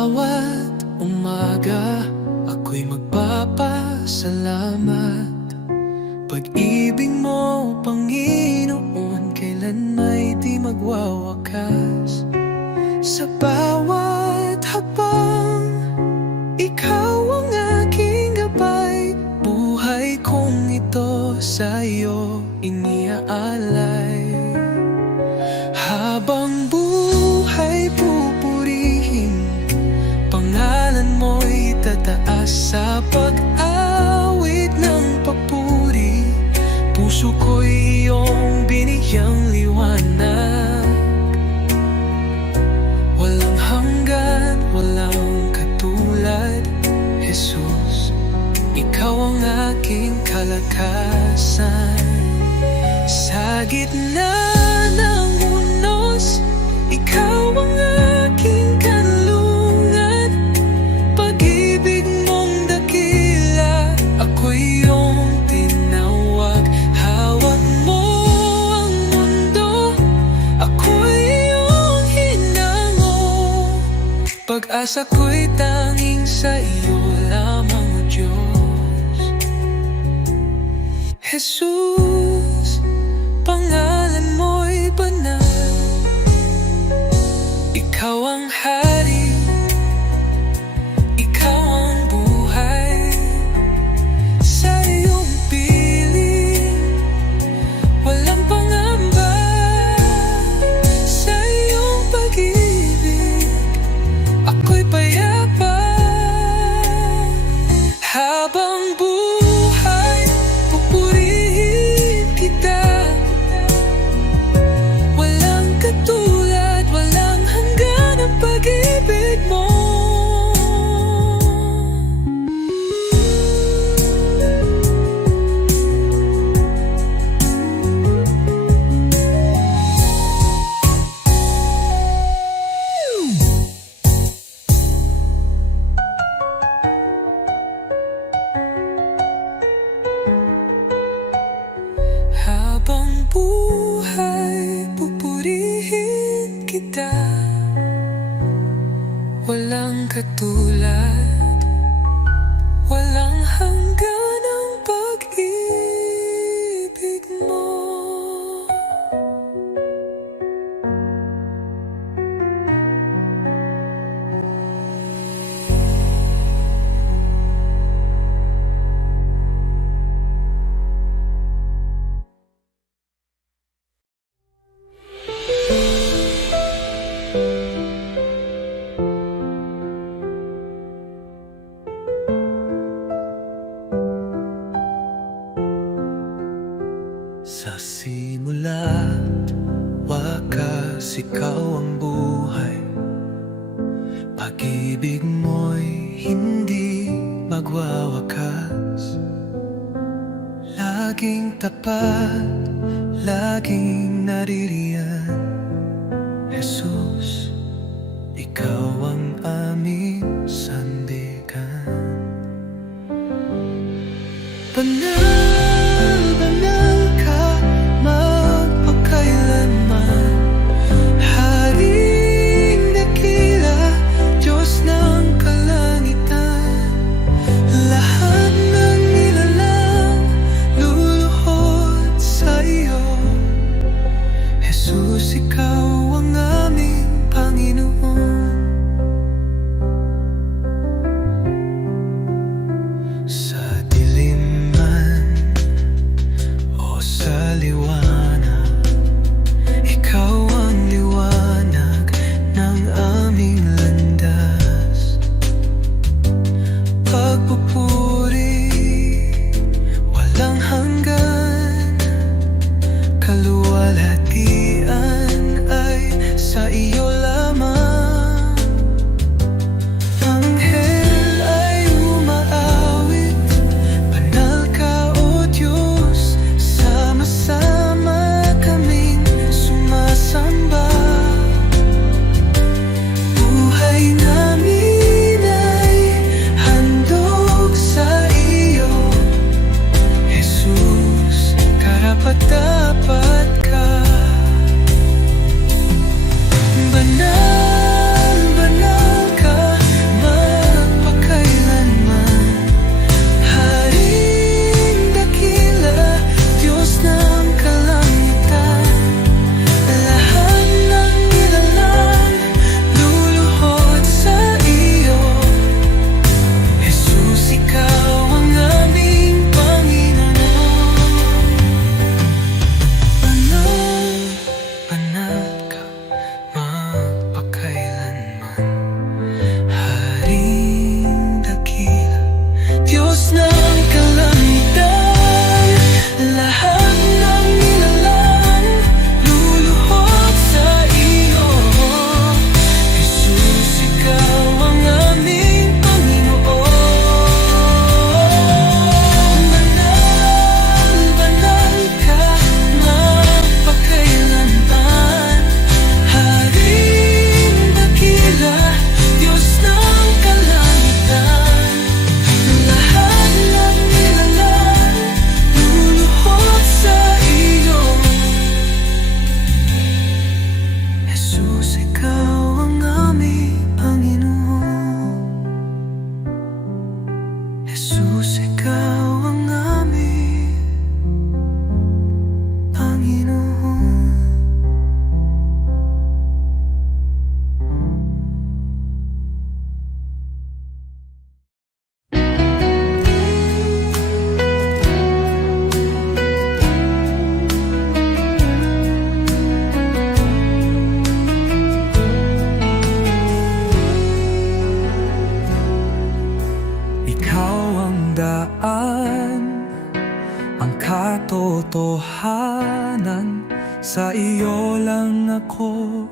bawat umaga, ako'y magpapasalamat. Pag-ibig mo, Panginoon, kailan may di magwawakas. Sa bawat hakbang, ikaw ang aking gabay. Buhay kong ito sa'yo iniaalay. Habang buhay pupurihin, pangalan mo'y tataas. Sa pag-awit ng papuri, puso ko'y iyong binigyang liwanag. Walang hanggan, walang katulad, Jesus. Ikaw ang aking kalakasan. Sa gitna ng unos, ikaw ang aking kanlungan. Pag-ibig mong dakila, ako'y iyong tinawag. Hawak mo ang mundo, ako'y iyong hinango. Pag-asa ko'y tanging sa iyo lamang, O Diyos. Jesus, pangalan mo'y banal. Ikaw ang hari, ikaw ang buhay. Sa iyong piling, walang pangamba. Sa iyong pag-ibig, ako'y payapa. Habang buhay, pupurihin kita. Walang katulad, walang hanggan ang pag-ibig mo. Habang buhay, pupurihin kita. Walang katulad, walang hanggan ang pag-ibig mo. Sa simula, wakas, ikaw ang buhay. Pag-ibig mo'y hindi magwawakas. Laging tapat, laging naririyan. Jesus, ikaw ang aming sandigan. Banal, banal ka, magpakailanman. Haring dakila, Diyos ng kalangitan. Lahat ng nilalang luluhod sa iyo. Jesus, ikaw ang aming Panginoon. Sa dilim man ikaw ang daan, ang katotohanan. Sa iyo lang ako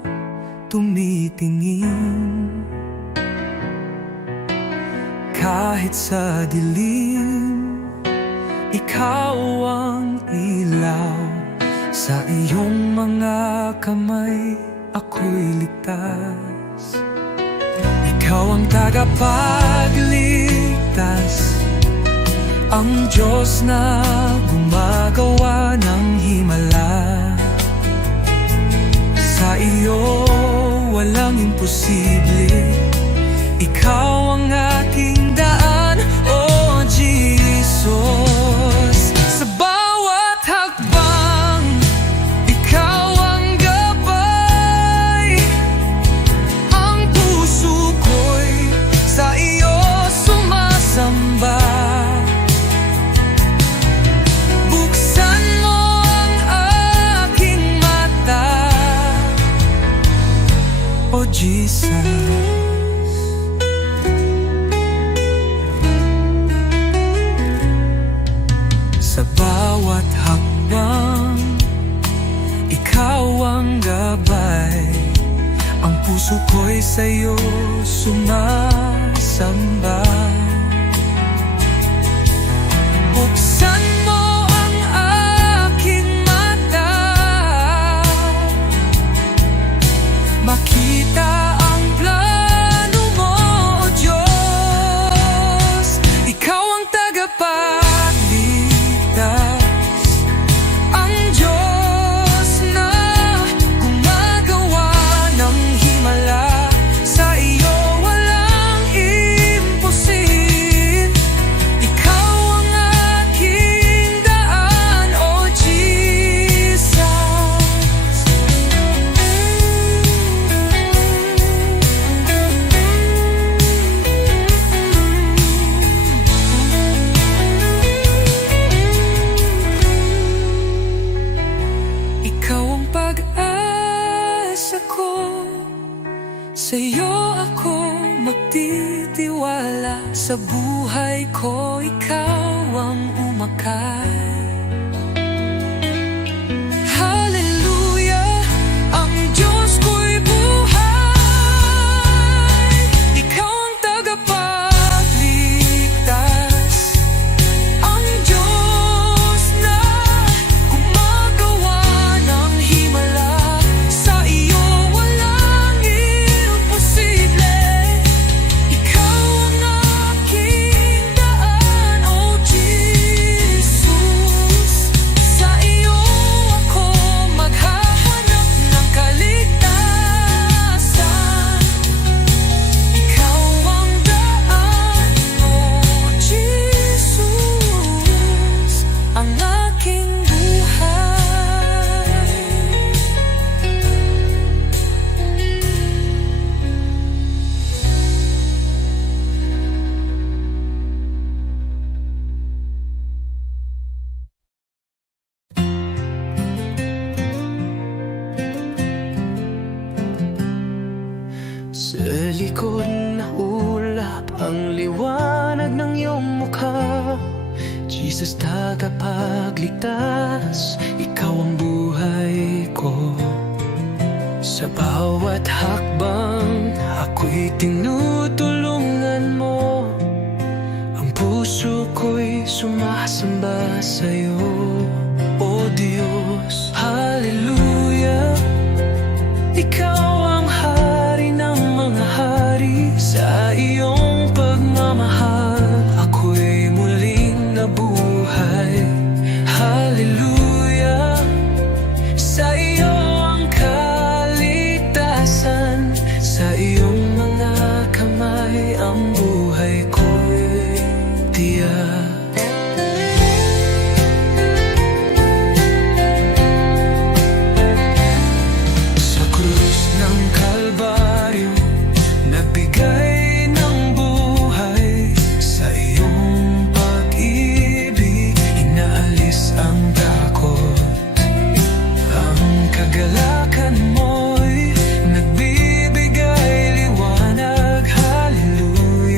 tumitingin. Kahit sa dilim, ikaw ang ilaw. Sa iyong mga kamay ako'y ligtas. Ikaw ang tagapagligtas, ang Diyos na gumagawa ng himala. Sa iyo walang imposible, ikaw ang aking daan, oh Jesus. Sa bawat hakbang, ikaw ang gabay. Ang puso ko'y sa iyo sumasamba. Buksan mo ang aking mata, oh Jesus. Sa bawat hakbang, ikaw ang gabay. Ang puso ko'y sa'yo sumasamba. Buksan mo ang aking mata, makita ang plano mo, O Diyos. Ikaw ang tagapagligtas, ang Diyos na gumagawa ng himala. Sa iyo walang imposible, ikaw ang aking daan, O Jesus. Ikaw ang pag-asa ko, sa iyo ako magtitiwala. Sa buhay ko ikaw ang umakay. Hallelujah, ang Diyos ko'y buhay. Ikaw ang tagapagligtas, ang Diyos na gumagawa ng himala. Sa iyo walang imposible, ikaw ang aking daan, oh Jesus. Sa iyo ako maghahanap ng kaligtasan. Ikaw ang daan, oh Jesus, ang aking buhay. Sa likod na ulap ang liwanag ng iyong mukha, Jesus tagapagligtas, ikaw ang buhay ko. Sa bawat hakbang ako'y tinutulungan mo, ang puso ko'y sumasamba sa'yo, O Diyos. Hallelujah, ikaw ang hari ng mga hari. Sa iyong pagmamahal ako'y muling nabuhay. Hallelujah, sa iyo ang kaligtasan. Sa iyong mga kamay ang buhay ko'y tiyak. Sa krus ng Kalbaryo nagbigay ng buhay. Sa iyong pag-ibig inaalis ang takot. Ang kagalakan mo'y nagbibigay liwanag. Hallelujah,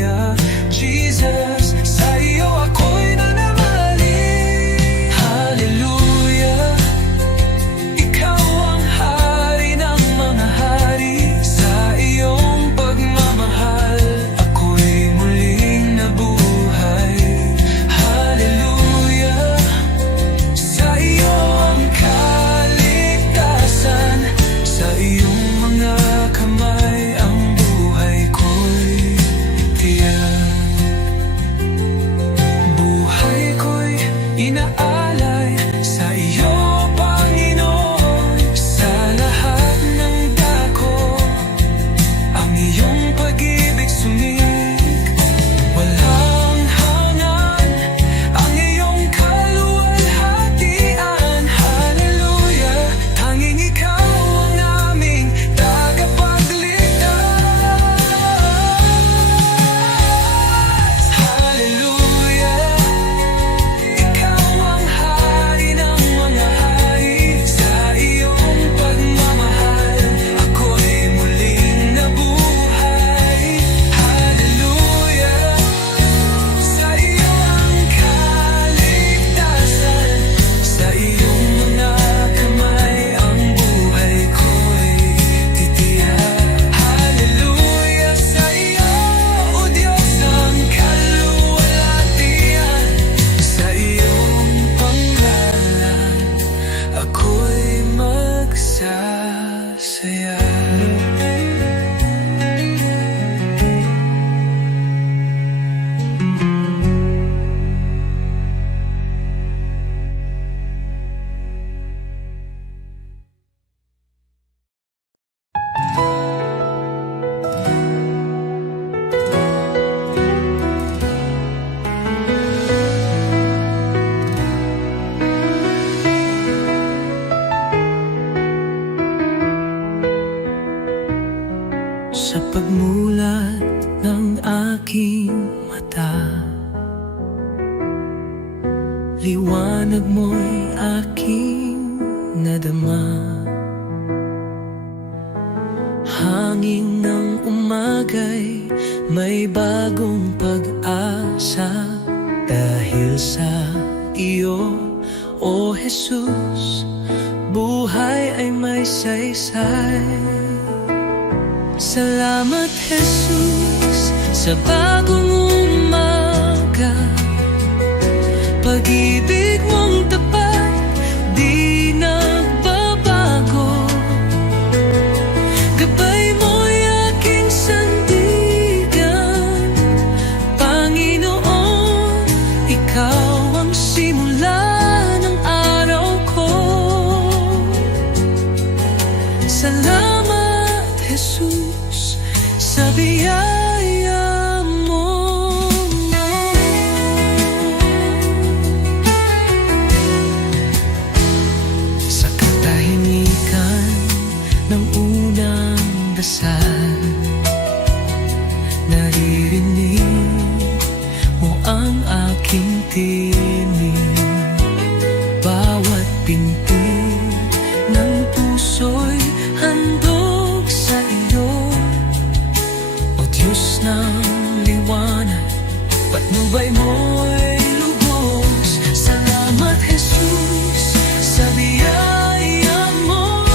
liwanag mo'y aking nadama. Hangin ng umagay may bagong pag-asa. Dahil sa iyo, O Jesus, buhay ay may saysay. Salamat Jesus sa bagong umaga. Pag-ibig mong tapat, di nagbabago. Gabay mo'y aking sandigan. Panginoon, ikaw ang simula ng araw ko. Salamat Jesus sa biyaya mo. Sa katahimikan ng unang dasal, naririnig mo ang aking tinig. Bawat pinti ng puso'y handog sa iyo. O Diyos ng liwanag, patnubay mo'y lubos. Salamat Jesus sa biyaya mo.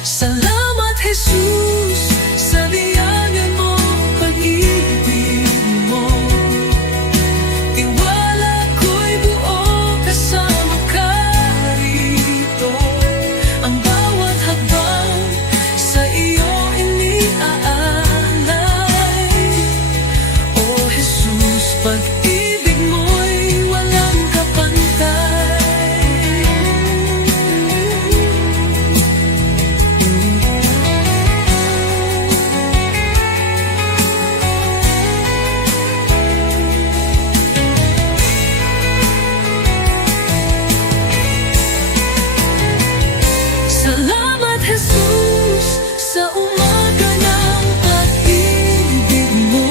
Salamat Jesus sa biyaya mo, pag-ibig mo. Tiwala ko'y buo kasama ka rito. Ang bawat hakbang sa iyo iniaalay. O Jesus, pag-ibig mo'y walang kapantay. Salamat Jesus sa umaga ng pag-ibig mo.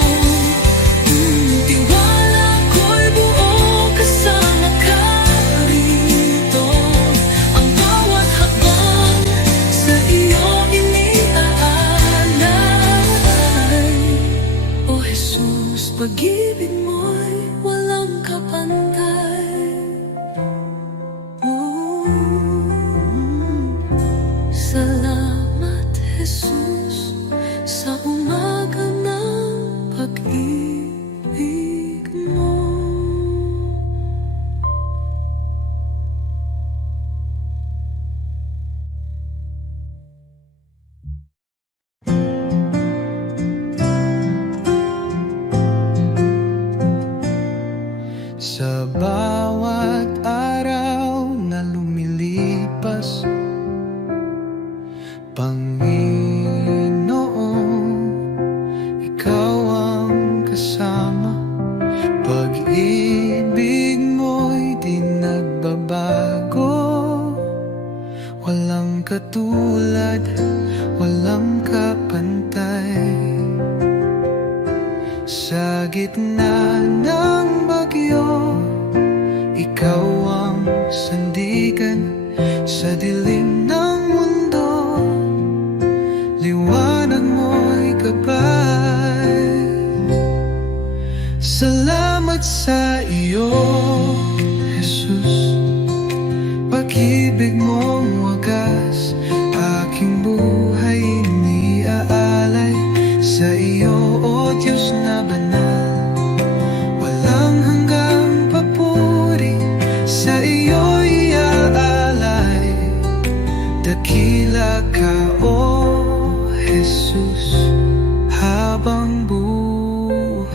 Tiwala ko'y buo kasama ka rito. Ang bawat hakbang sa iyo iniaalay. O Jesus, pag-ibig mo'y walang kapantay. Salamat Jesus sa umaga ng pag-ibig mo. Sa bawat araw na lumilipas, Panginoon, ikaw ang kasama. Pag-ibig mo'y di nagbabago. Walang katulad, walang kapantay. Sa gitna ng bagyo, ikaw ang sandigan. Sa dilim ng mundo, liwanag mo'y gabay. Salamat sa iyo, Jesus. Pag-ibig mong wagas, aking buhay iniaalay. Sa iyo, O Diyos na banal, walang hanggang papuri. Sa iyo iaalay, dakila ka, O Jesus, habang buhay.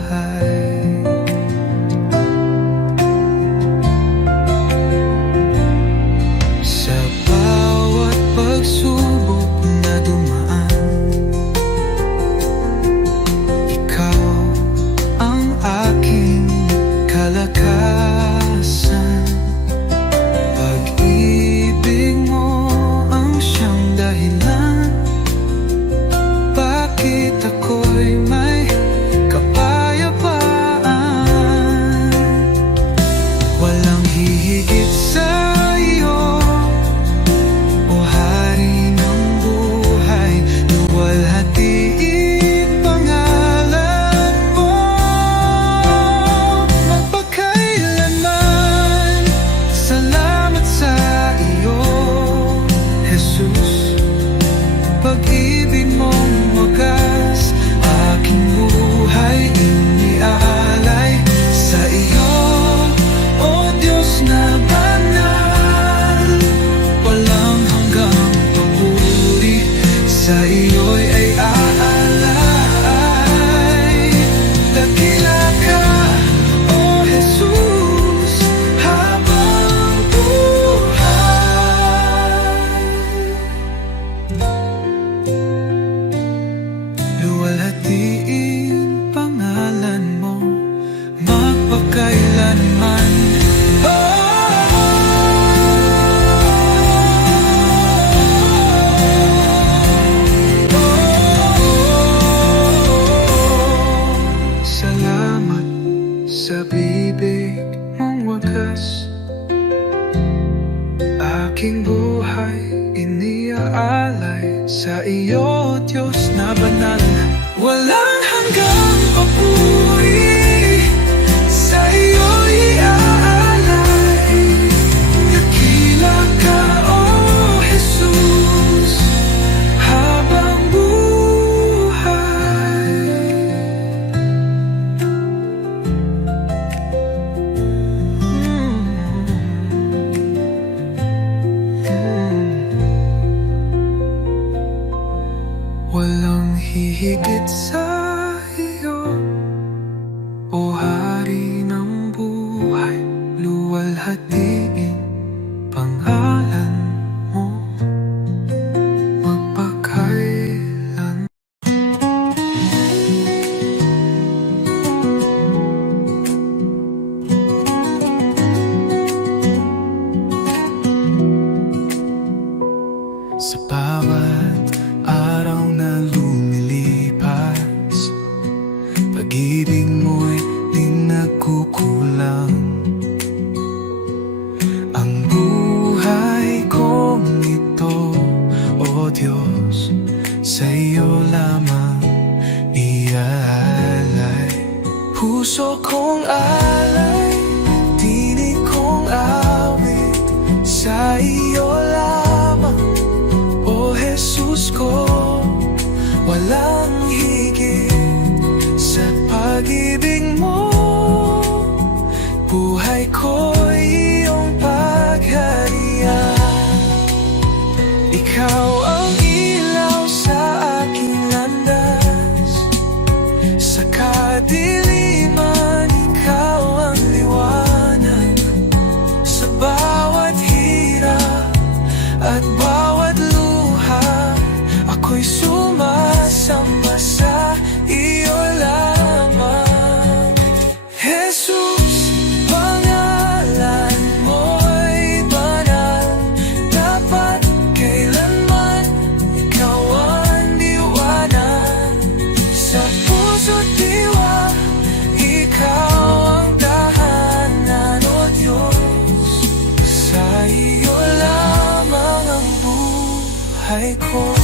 pag-ibig mo'y di nagkukulang. Ang buhay kong ito, O Diyos, sa iyo lamang iaalay. Puso kong alay, tinig kong awit, sa iyo lamang, O Jesus ko. Walang higit sa pag-ibig mo, buhay ko'y iyong pagharian. Ikaw ang ilaw sa aking landas, sa kadiliman ikaw ang liwanag. Sa bawat hirap at bawat luha, ako'y sumasamba sa iyo lamang. Jesus, pangalan mo'y banal, dapat kailanman ikaw ang liwanag. Sa puso't diwa, ikaw ang tahanan, O Diyos, sa iyo lamang ang buhay ko.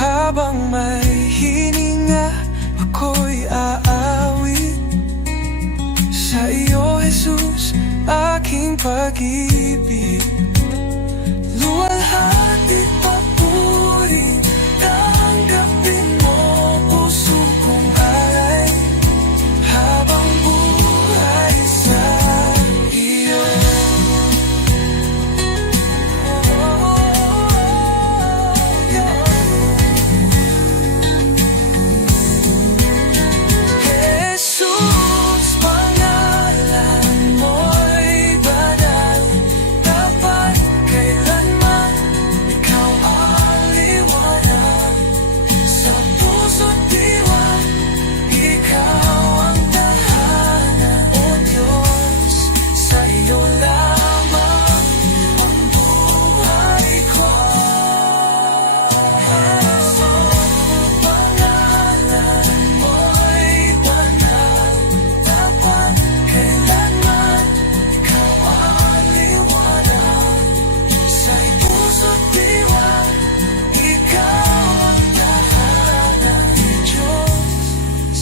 Habang may hininga, ako'y aawit sa iyo, Jesus, aking pag-ibig. Luwalhati papuri, tanggapin mo puso kong alay, habang buhay sa iyo.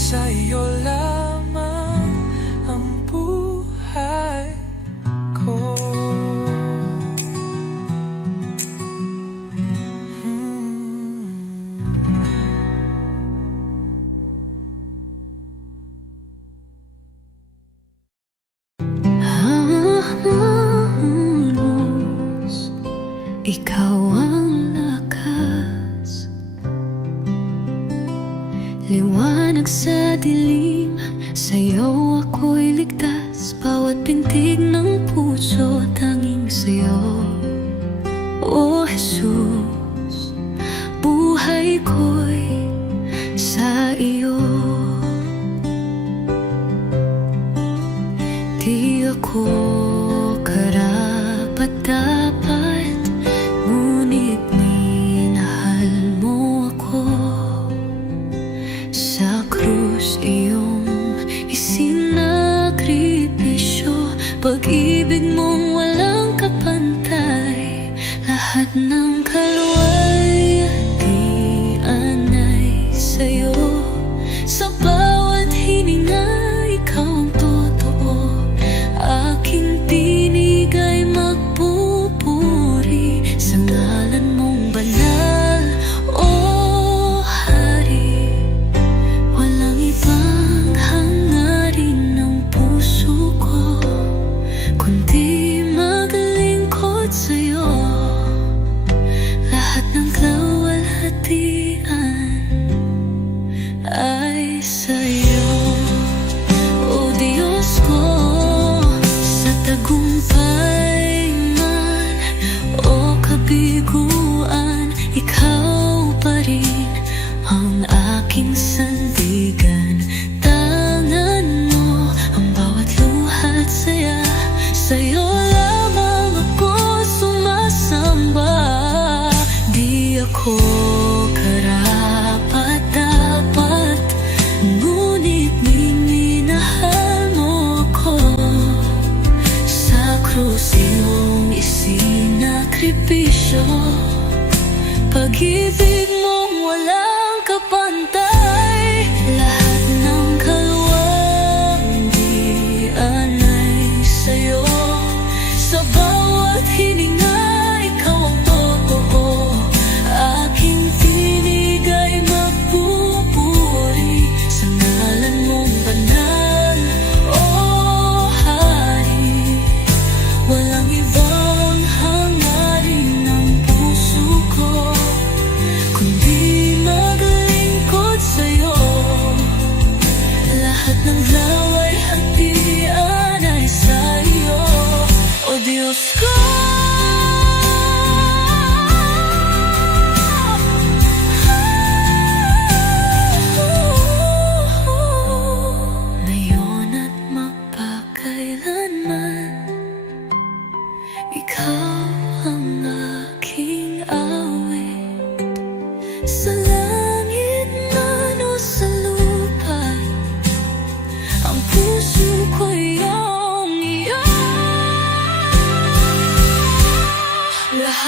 Sa iyo lamang ang buhay ko. Ikaw ang lakas, liwanag sa dilim, sa'yo ako'y ligtas. Bawat pintig ng puso, tanging sa'yo, O Jesus, buhay ko'y sa iyo. Di ako karapat-dapat, ngunit minahal mo ako. Sa krus iyong isinakripisyo, pag-ibig mong walang kapantay. Lahat ng kaluwalhatian ay sa'yo. Sa bawat hininga, ikaw ang totoo. Aking tinig ay magpupuri sa ngalan mong banal, O Hari. Walang ibang hangarin ng puso ko, kundi maglingkod sa'yo. Lahat ng kaluwalhatian ay sa'yo. O Diyos ko, sa tagumpay man o kabiguan, ikaw pa rin ang aking sandigan. Tangan mo ang bawat luha at saya, sa'yo lamang ako sumasamba. Di ako karapat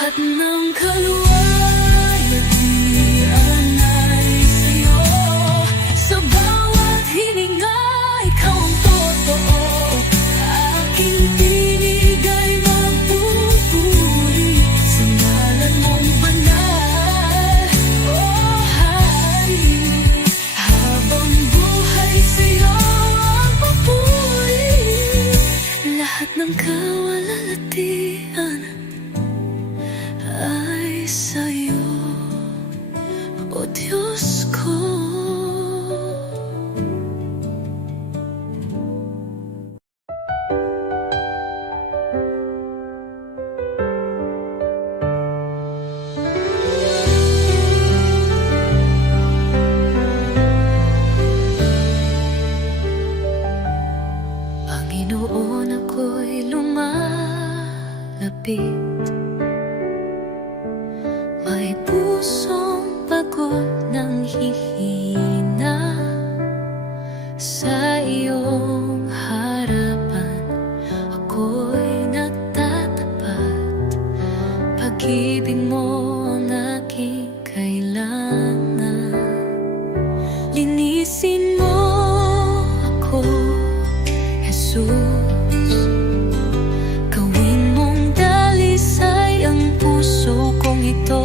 Lahat ng kaluwalhatian ay sa'yo. Sa bawat hininga, ikaw ang totoo. Aking tinig ay magpupuri sa ngalan mong banal. Oh, Hari, habang buhay sa'yo ang papuri. Lahat ng kawalalhatian ay sa'yo, O Diyos ko. Panginoon, ako'y lumalapit. May pusong pagod ng hihina. Sa iyong harapan ako'y nagtatapat. Pag-ibig mo ang aking kailangan. Linisin mo ako, Jesus. Gawin mong dalisay ang puso kong ito.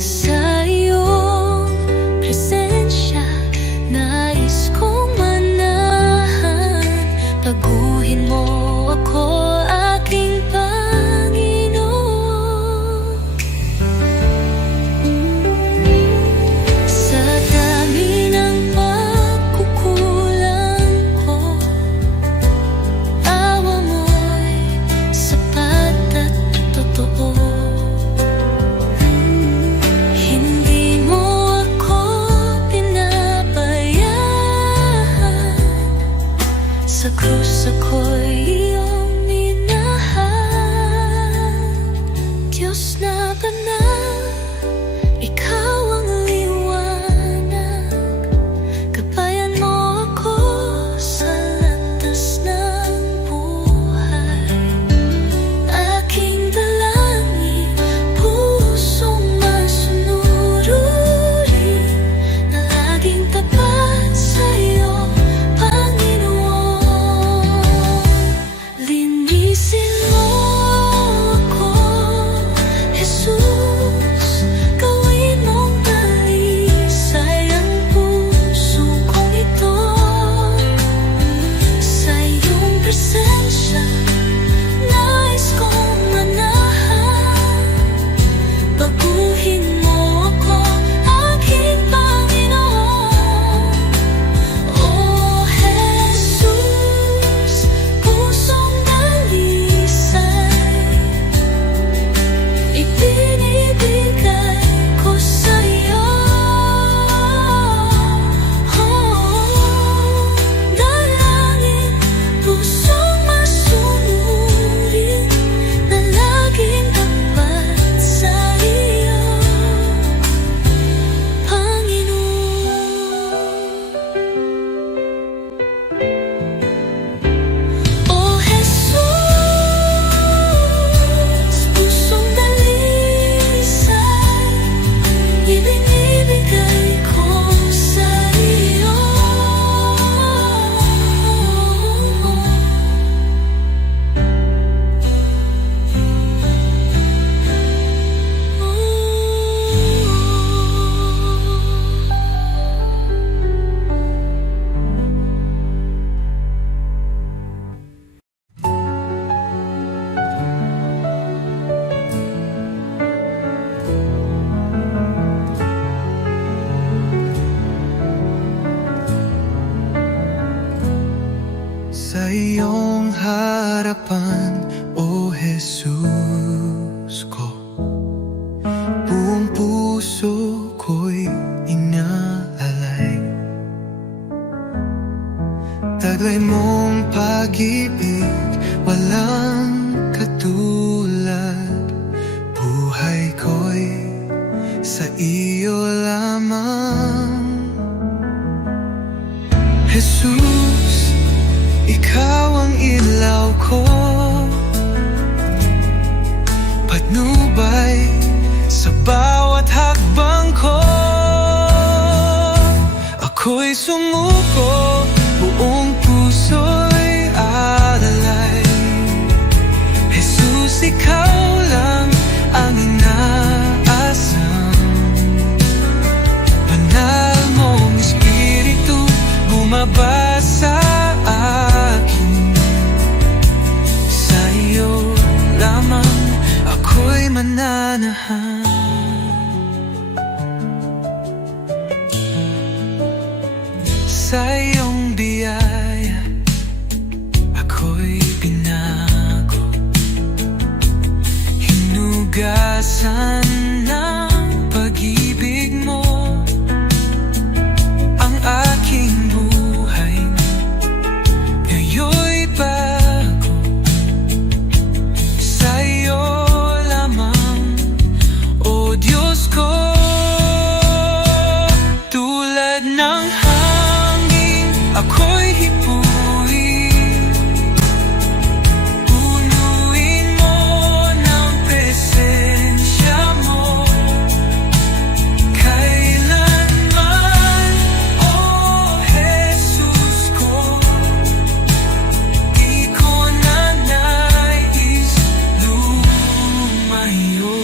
Sa iyong presensya, nais kong manahan. Baguhin mo ako, aking Panginoon. Sa dami ng pagkukulang ko, awa mo'y sapat at totoo. Hindi mo ako pinabayaan. Sa krus ako'y iyong minahal. Diyos na banal, ikaw ang liwanag. Gabayan mo ako sa landas ng buhay. Aking dalangin, pusong masunuri na laging tapat sa'yo, Panginoon. Linisin mo ako, Jesus. Gawin mong dalisay ang puso kong ito. Sa iyong presensya, nais kong manahan. Baguhin mo ako, aking Panginoon. Oh, Jesus, pusong dalisay ibinibigay ko sa'yo. Dalangin, pusong masunurin na laging tapat sa iyo, Panginoon. Oh, Jesus, pusong dalisay ibinibigay ko sa iyo. Sa iyong harapan, O Jesus ko, buong puso ko'y inaalay. Taglay mong pag-ibig, walang katulad. Buhay ko'y sa iyo lamang. Jesus, ikaw ang ilaw ko. Ako'y sumuko, buong puso'y alalay. Jesus, ikaw lang ang inaasam. Banal mong Espiritu bumaba sa akin. Sa iyo lamang ako'y mananahan. Sa iyong biyaya ako'y binago, hinugasan ng pag-ibig mo ang aking buhay. Ngayon'y bago, sa iyo lamang, o Diyos ko. Tulad ng ako'y hipuin, punuin mo ng presensya mo kailanman, o Jesus ko. Di ko na nais lumayo.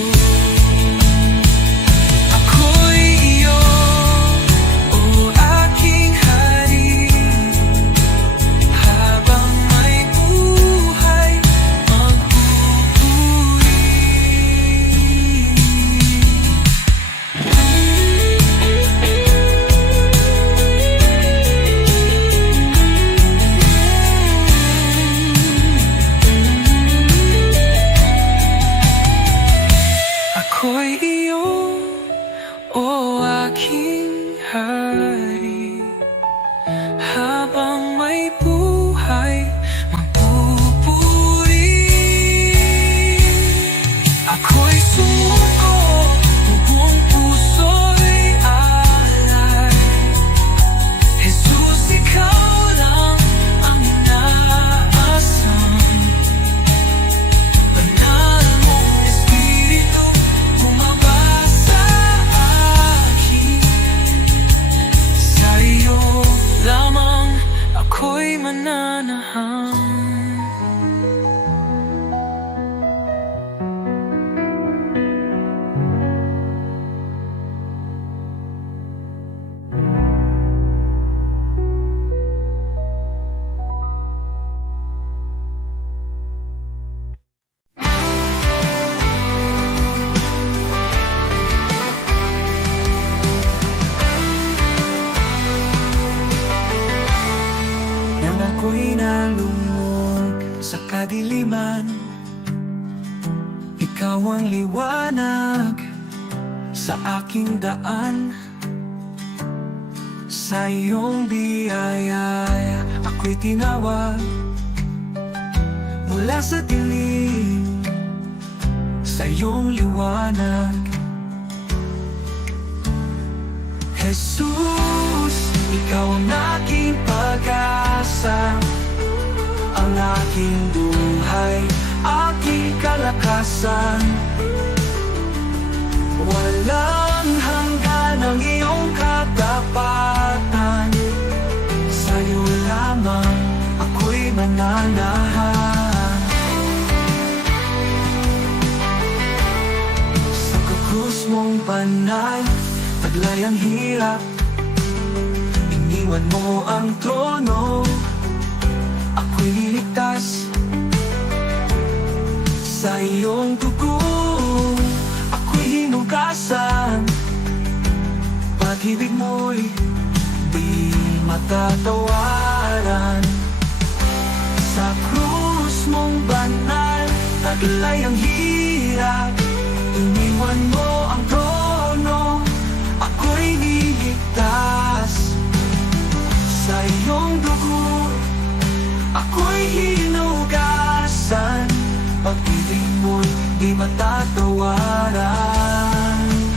Ako'y iyo, o aking hari. Habang may buhay, magpupuri. Ako'y iyo, o aking hari. Habang may buhay, magpupuri. Ako'y sumuko, buong puso'y alay. Jesus, ikaw lang ang inaasam. Banal mong Espiritu bumaba sa akin. Sa iyo lamang ako'y mananahan. Nang ako'y nalungkot sa kadiliman, ikaw ang liwanag sa aking daan. Sa iyong biyaya ako'y tinawag mula sa dilim, sa iyong liwanag. Jesus, ikaw ang aking pag-asa, ang aking buhay, aking kalakasan. Walang hanggan ang iyong katapatan. Sa'yo lamang ako'y mananahan. Sa krus mong banal, taglay ang hirap. Iniwan mo ang trono, ako'y niligtas. Sa iyong dugo, ako'y hinugasan. Pag-ibig mo'y di matatawaran. Sa krus mong banal, taglay ang hirap. Iniwan mo ang trono, ako'y niligtas. Sa iyong dugo, ako'y hinugasan. Pag-ibig mo'y di matatawaran.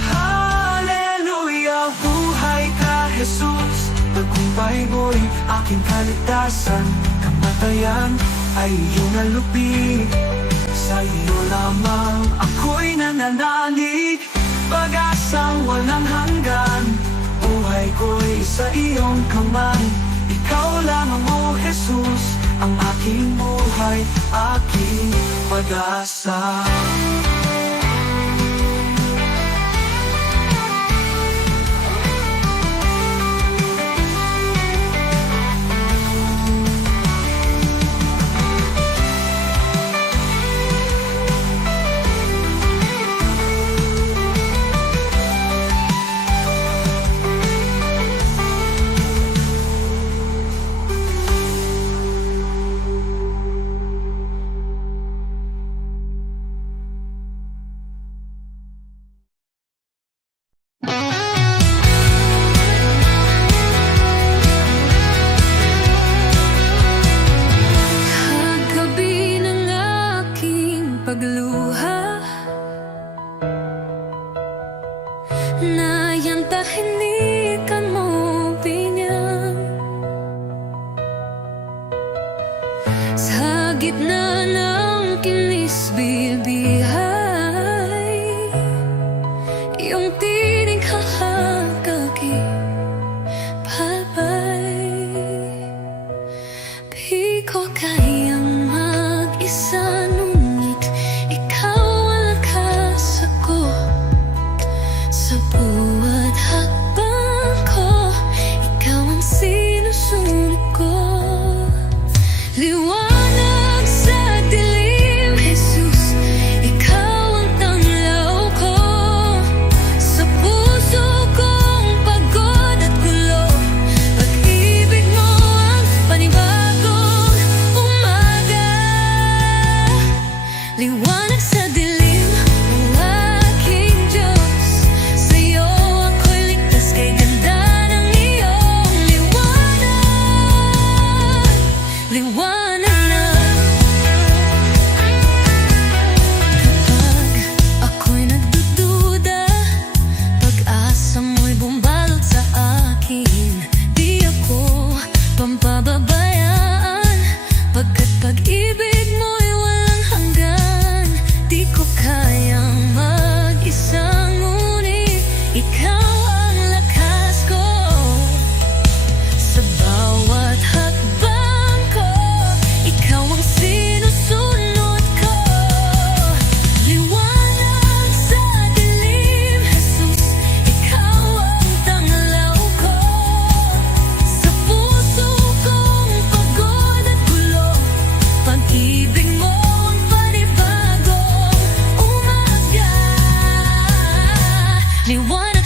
Hallelujah, buhay ka, Jesus. Tagumpay mo'y aking kaligtasan. Kamatayan ay iyong nalupi. Sa iyo lamang ako'y nananalig. Pag-asang walang hanggan, buhay ko'y sa iyong kamay. Ikaw lamang, O Jesus, ang aking buhay, aking pag-asa. Kagabi ng aking pagluha, na iyang tahimik mo pinyan. Sa gitna ng kinis-bilbihay, iyong tinig hahagagipalpay. Di ko kayang mag-isa, ngunit ikaw ang lakas ako. Sa buhat hakbang ko, ikaw ang sinusunod ko. Liwanag sa dilim, Jesus, ikaw ang tanglaw ko. Sa puso kong pagod at gulo, pag-ibig mo ang panibagong umaga. Liwanag sa dilim, o aking Diyos, sa'yo ako'y ligtas kay ganda ng iyong liwanag. Liwanag na. Kapag ako'y nagdududa, pag-asa mo'y bumalot sa akin. Di ako pampababayaan, pagkat pag-ibig mo'y walang hanggan. Di ko kayang mag-isa, ngunit ikaw ang lakas ko. Sa bawat hakbang ko, ikaw ang sinusunod ko. Liwanag sa dilim, Jesus, ikaw ang tanglaw ko. Sa puso kong pagod at gulo, pag-ibig mo ang panibagong umaga. Liwanag